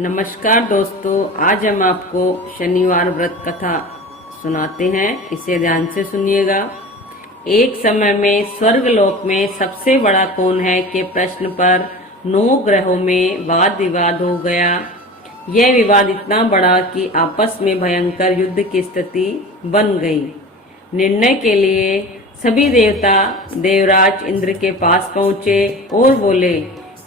नमस्कार दोस्तों, आज हम आपको शनिवार व्रत कथा सुनाते हैं। इसे ध्यान से सुनिएगा। एक समय में स्वर्गलोक में सबसे बड़ा कौन है के प्रश्न पर 9 ग्रहों में वाद विवाद हो गया। यह विवाद इतना बड़ा कि आपस में भयंकर युद्ध की स्थिति बन गई। निर्णय के लिए सभी देवता देवराज इंद्र के पास पहुंचे और बोले,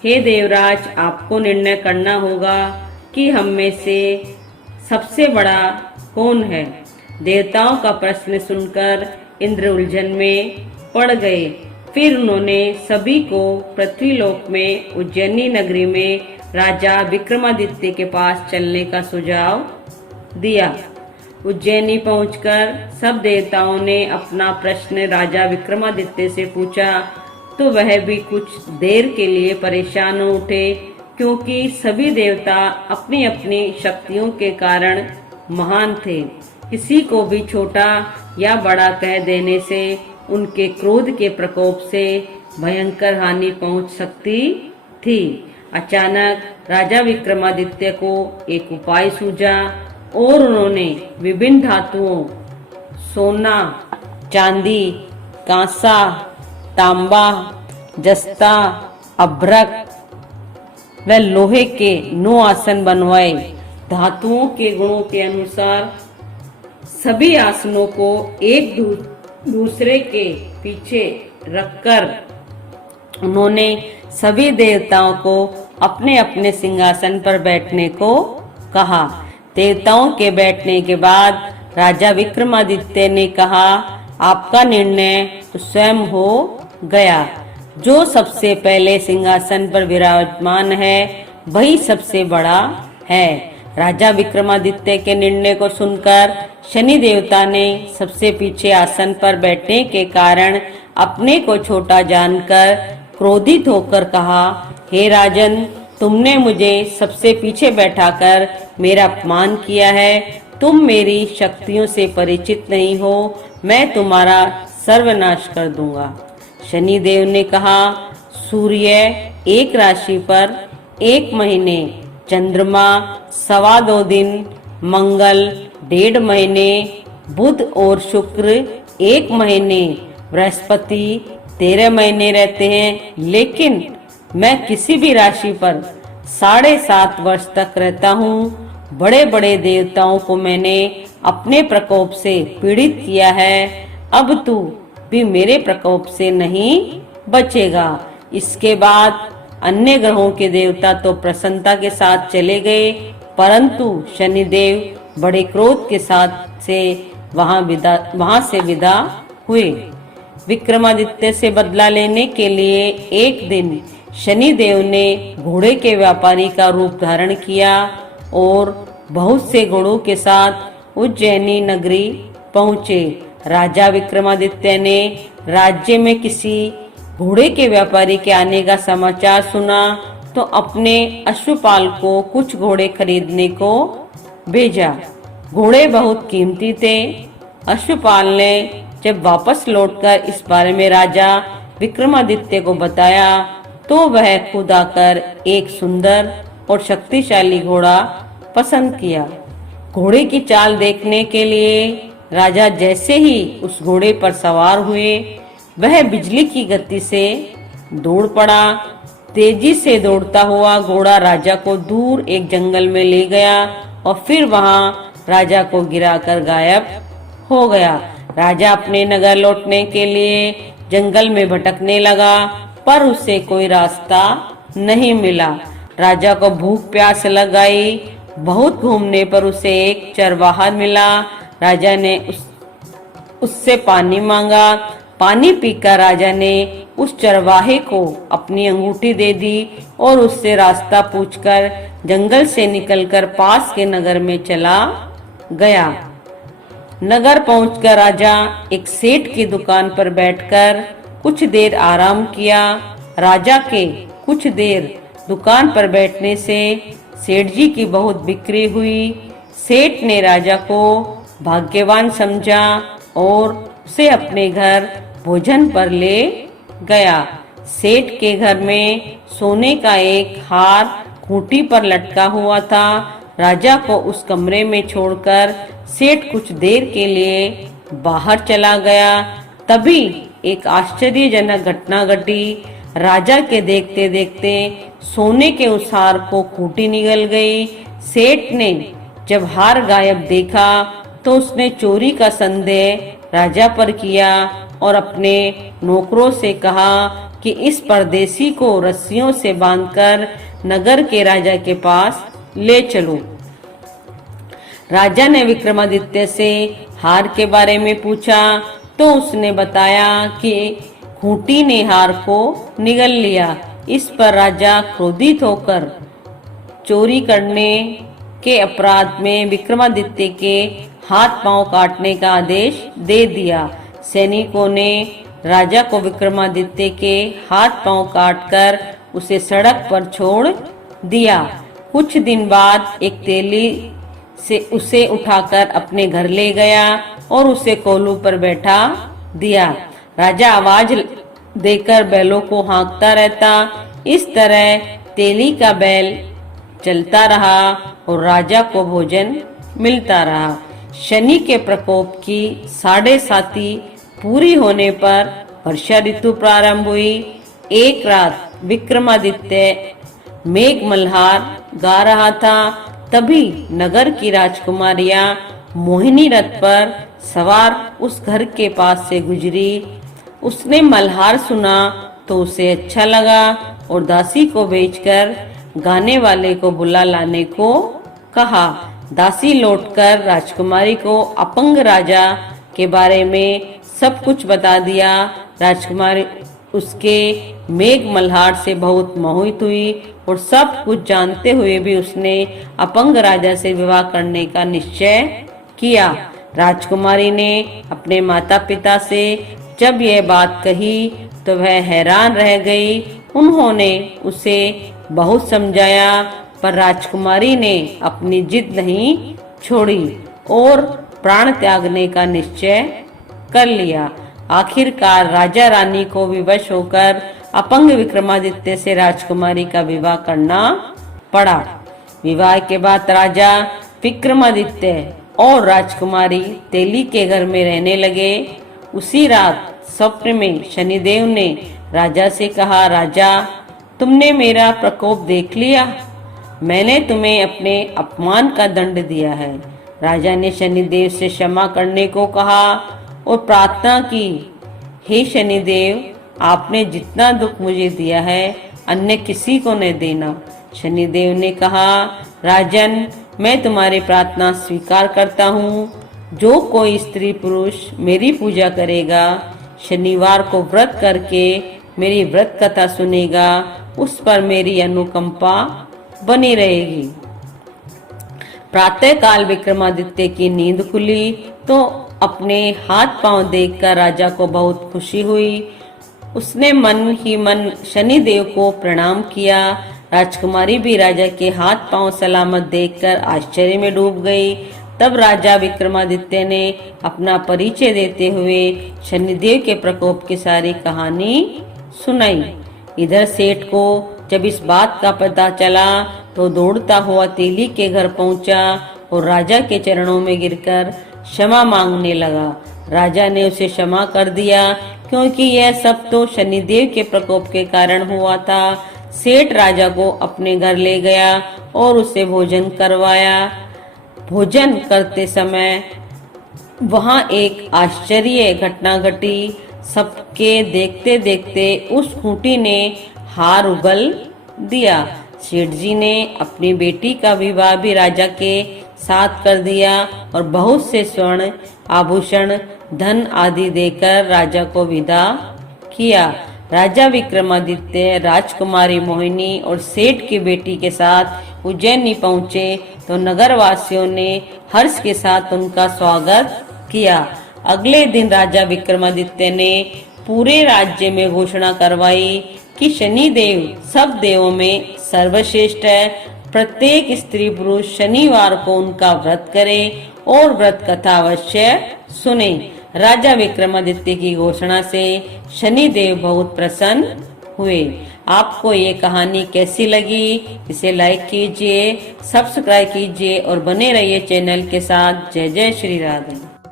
हे देवराज, आपको निर्णय करना होगा कि हम में से सबसे बड़ा कौन है। देवताओं का प्रश्न सुनकर इंद्र उलझन में पड़ गए। फिर उन्होंने सभी को पृथ्वीलोक में उज्जैनी नगरी में राजा विक्रमादित्य के पास चलने का सुझाव दिया। उज्जैनी पहुंचकर सब देवताओं ने अपना प्रश्न राजा विक्रमादित्य से पूछा, तो वह भी कुछ देर के लिए परेशान हो उठे, क्योंकि सभी देवता अपनी अपनी शक्तियों के कारण महान थे। किसी को भी छोटा या बड़ा कह देने से उनके क्रोध के प्रकोप से भयंकर हानि पहुंच सकती थी। अचानक राजा विक्रमादित्य को एक उपाय सूझा और उन्होंने विभिन्न धातुओं सोना, चांदी, कांसा, तांबा, जस्ता, अभ्रक व लोहे के 9 आसन बनवाए। धातुओं के गुणों के अनुसार सभी आसनों को एक दूसरे के पीछे रखकर उन्होंने सभी देवताओं को अपने अपने सिंहासन पर बैठने को कहा। देवताओं के बैठने के बाद राजा विक्रमादित्य ने कहा, आपका निर्णय तो स्वयं हो गया। जो सबसे पहले सिंहासन पर विराजमान है वही सबसे बड़ा है। राजा विक्रमादित्य के निर्णय को सुनकर शनि देवता ने सबसे पीछे आसन पर बैठने के कारण अपने को छोटा जानकर क्रोधित होकर कहा, हे राजन, तुमने मुझे सबसे पीछे बैठाकर मेरा अपमान किया है। तुम मेरी शक्तियों से परिचित नहीं हो। मैं तुम्हारा सर्वनाश कर दूंगा। शनि देव ने कहा, सूर्य एक राशि पर 1 महीने, चंद्रमा 2.25 दिन, मंगल 1.5 महीने, बुध और शुक्र 1 महीने, बृहस्पति 13 महीने रहते हैं। लेकिन मैं किसी भी राशि पर 7.5 वर्ष तक रहता हूँ। बड़े बड़े देवताओं को मैंने अपने प्रकोप से पीड़ित किया है। अब तू भी मेरे प्रकोप से नहीं बचेगा। इसके बाद अन्य ग्रहों के देवता तो प्रसन्नता के साथ चले गए, परंतु शनिदेव बड़े क्रोध के साथ से वहां से विदा हुए। विक्रमादित्य से बदला लेने के लिए एक दिन शनिदेव ने घोड़े के व्यापारी का रूप धारण किया और बहुत से घोड़ों के साथ उज्जैनी नगरी पहुंचे। राजा विक्रमादित्य ने राज्य में किसी घोड़े के व्यापारी के आने का समाचार सुना तो अपने अश्वपाल को कुछ घोड़े खरीदने को भेजा। घोड़े बहुत कीमती थे। अश्वपाल ने जब वापस लौटकर इस बारे में राजा विक्रमादित्य को बताया तो वह खुद आकर एक सुंदर और शक्तिशाली घोड़ा पसंद किया। घोड़े की चाल देखने के लिए राजा जैसे ही उस घोड़े पर सवार हुए, वह बिजली की गति से दौड़ पड़ा। तेजी से दौड़ता हुआ घोड़ा राजा को दूर एक जंगल में ले गया और फिर वहां राजा को गिराकर गायब हो गया। राजा अपने नगर लौटने के लिए जंगल में भटकने लगा, पर उसे कोई रास्ता नहीं मिला। राजा को भूख प्यास लग गई। बहुत घूमने पर उसे एक चरवाहा मिला। राजा ने उससे पानी मांगा। पानी पीकर राजा ने उस चरवाहे को अपनी अंगूठी दे दी और उससे रास्ता पूछकर जंगल से निकलकर पास के नगर में चला गया। नगर पहुंचकर राजा एक सेठ की दुकान पर बैठकर कुछ देर आराम किया। राजा के कुछ देर दुकान पर बैठने से सेठ जी की बहुत बिक्री हुई। सेठ ने राजा को भाग्यवान समझा और उसे अपने घर भोजन पर ले गया। सेठ के घर में सोने का एक हार खूंटी पर लटका हुआ था। राजा को उस कमरे में छोड़कर सेठ कुछ देर के लिए बाहर चला गया। तभी एक आश्चर्यजनक घटना घटी। राजा के देखते देखते सोने के उस हार को खूंटी निगल गई। सेठ ने जब हार गायब देखा तो उसने चोरी का संदेह राजा पर किया और अपने नौकरों से कहा कि इस परदेसी को रस्सियों से बांधकर नगर के राजा के पास ले चलो। राजा ने विक्रमादित्य से हार के बारे में पूछा तो उसने बताया कि खूंटी ने हार को निगल लिया। इस पर राजा क्रोधित होकर चोरी करने के अपराध में विक्रमादित्य के हाथ पांव काटने का आदेश दे दिया। सैनिकों ने राजा को विक्रमादित्य के हाथ पांव काटकर उसे सड़क पर छोड़ दिया। कुछ दिन बाद एक तेली से उसे उठाकर अपने घर ले गया और उसे कोलू पर बैठा दिया। राजा आवाज देकर बैलों को हाँकता रहता। इस तरह तेली का बैल चलता रहा और राजा को भोजन मिलता रहा। शनि के प्रकोप की 7.5 पूरी होने पर वर्षा ऋतु प्रारंभ हुई। एक रात विक्रमादित्य मेघ मल्हार गा रहा था। तभी नगर की राजकुमारियां मोहिनी रथ पर सवार उस घर के पास से गुजरी। उसने मल्हार सुना तो उसे अच्छा लगा और दासी को भेजकर गाने वाले को बुला लाने को कहा। दासी लौटकर राजकुमारी को अपंग राजा के बारे में सब कुछ बता दिया। राजकुमारी उसके मेघ मल्हार से बहुत मोहित हुई और सब कुछ जानते हुए भी उसने अपंग राजा से विवाह करने का निश्चय किया। राजकुमारी ने अपने माता पिता से जब यह बात कही तो वह हैरान रह गई। उन्होंने उसे बहुत समझाया पर राजकुमारी ने अपनी जिद नहीं छोड़ी और प्राण त्यागने का निश्चय कर लिया। आखिरकार राजा रानी को विवश होकर अपंग विक्रमादित्य से राजकुमारी का विवाह करना पड़ा। विवाह के बाद राजा विक्रमादित्य और राजकुमारी तेली के घर में रहने लगे। उसी रात स्वप्न में शनिदेव ने राजा से कहा, राजा तुमने मेरा प्रकोप देख लिया। मैंने तुम्हें अपने अपमान का दंड दिया है। राजा ने शनिदेव से क्षमा करने को कहा और प्रार्थना की, हे शनिदेव आपने जितना दुख मुझे दिया है अन्य किसी को न देना। शनिदेव ने कहा, राजन मैं तुम्हारी प्रार्थना स्वीकार करता हूँ। जो कोई स्त्री पुरुष मेरी पूजा करेगा, शनिवार को व्रत करके मेरी व्रत कथा सुनेगा, उस पर मेरी अनुकंपा बनी रहेगी। प्रातः काल विक्रमादित्य की नींद खुली तो अपने हाथ पांव देखकर राजा को बहुत खुशी हुई। उसने मन ही मन शनिदेव को प्रणाम किया। राजकुमारी भी राजा के हाथ पांव सलामत देखकर आश्चर्य में डूब गई। तब राजा विक्रमादित्य ने अपना परिचय देते हुए शनिदेव के प्रकोप की सारी कहानी सुनाई। इधर सेठ को जब इस बात का पता चला तो दौड़ता हुआ तेली के घर पहुंचा और राजा के चरणों में गिरकर क्षमा मांगने लगा। राजा ने उसे क्षमा कर दिया क्योंकि यह सब तो शनिदेव के प्रकोप के कारण हुआ था। सेठ राजा को अपने घर ले गया और उसे भोजन करवाया। भोजन करते समय वहां एक आश्चर्य घटना घटी। सबके देखते देखते उस खूंटी ने हार उगल दिया। सेठ जी ने अपनी बेटी का विवाह भी राजा के साथ कर दिया और बहुत से स्वर्ण आभूषण धन आदि देकर राजा को विदा किया। राजा विक्रमादित्य राजकुमारी मोहिनी और सेठ की बेटी के साथ उज्जैनी पहुंचे तो नगर वासियों ने हर्ष के साथ उनका स्वागत किया। अगले दिन राजा विक्रमादित्य ने पूरे राज्य में घोषणा करवाई कि शनि देव सब देवों में सर्वश्रेष्ठ है। प्रत्येक स्त्री पुरुष शनिवार को उनका व्रत करे और व्रत कथा अवश्य सुने। राजा विक्रमादित्य की घोषणा से शनि देव बहुत प्रसन्न हुए। आपको ये कहानी कैसी लगी, इसे लाइक कीजिए, सब्सक्राइब कीजिए और बने रहिए चैनल के साथ। जय जय श्री राधे।